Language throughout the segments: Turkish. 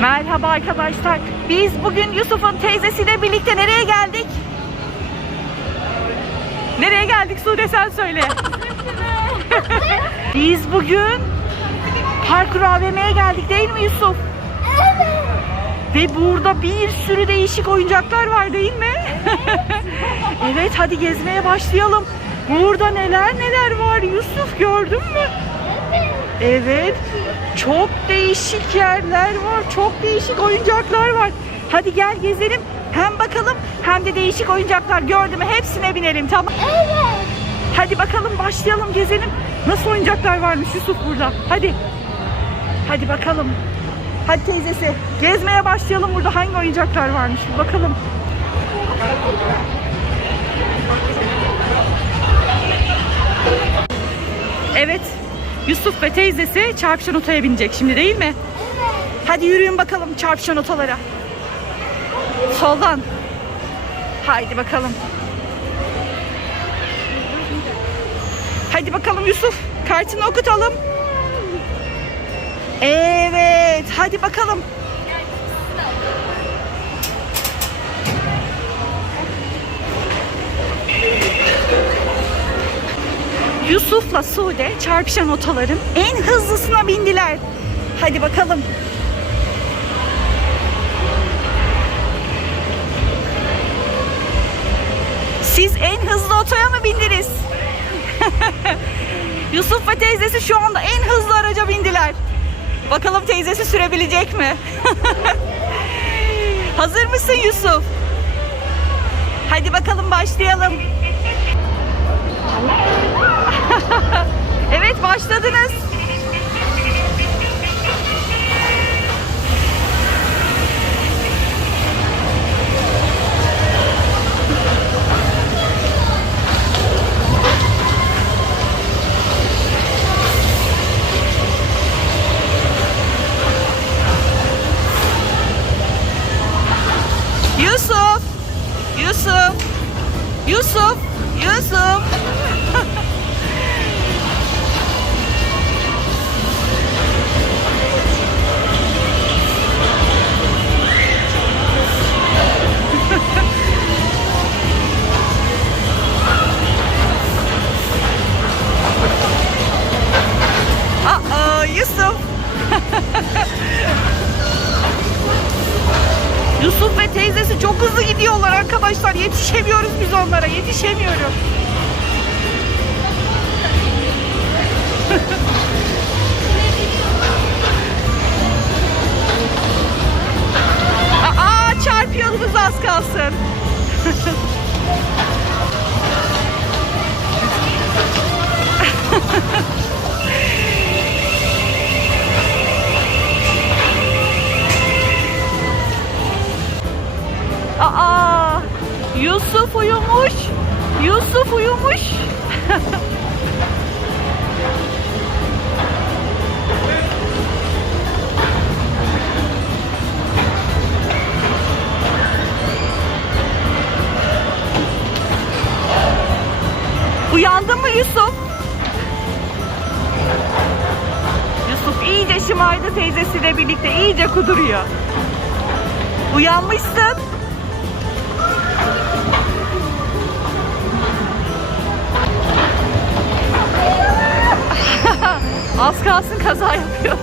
Merhaba arkadaşlar. Biz bugün Yusuf'un teyzesiyle birlikte nereye geldik? Nereye geldik Sude sen söyle. Biz bugün Parkur AVM'ye geldik değil mi Yusuf? Ve burada bir sürü değişik oyuncaklar var değil mi? evet hadi gezmeye başlayalım. Burada neler neler var Yusuf gördün mü? Evet. Çok değişik yerler var. Çok değişik oyuncaklar var. Hadi gel gezelim. Hem bakalım hem de değişik oyuncaklar gördüm. Hepsine binelim tamam. Evet. Hadi bakalım başlayalım gezelim. Nasıl oyuncaklar varmış Yusuf burada. Hadi. Hadi bakalım. Hadi teyzesi. Gezmeye başlayalım burada hangi oyuncaklar varmış bakalım. Yusuf ve teyzesi çarpışan otaya binecek şimdi değil mi? Hadi yürüyün bakalım çarpışan otalara. Soldan. Haydi bakalım. Hadi bakalım Yusuf. Kartını okutalım. Evet. Hadi bakalım. Yusuf'la Sude çarpışan otoların en hızlısına bindiler. Hadi bakalım. Siz en hızlı otoya mı bindiniz? Yusuf ve teyzesi şu anda en hızlı araca bindiler. Bakalım teyzesi sürebilecek mi? Hazır mısın Yusuf? Hadi bakalım başlayalım. Yusuf! Yusuf! Yusuf! Yusuf ve teyzesi çok hızlı gidiyorlar arkadaşlar. Yetişemiyoruz biz onlara. Yetişemiyorum. Yusuf uyumuş. Yusuf uyumuş. Uyandın mı Yusuf? Yusuf iyice şımardı teyzesiyle birlikte iyice kuduruyor. Uyanmışsın. Az kalsın kaza yapıyor.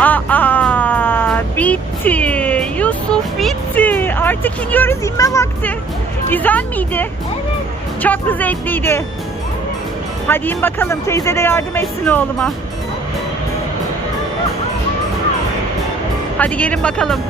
Aa, bitti. Yusuf bitti. Artık iniyoruz inme vakti. Güzel miydi? Evet. Çok mu zevkliydi? Hadi in bakalım teyze de yardım etsin oğluma. Hadi gelin bakalım.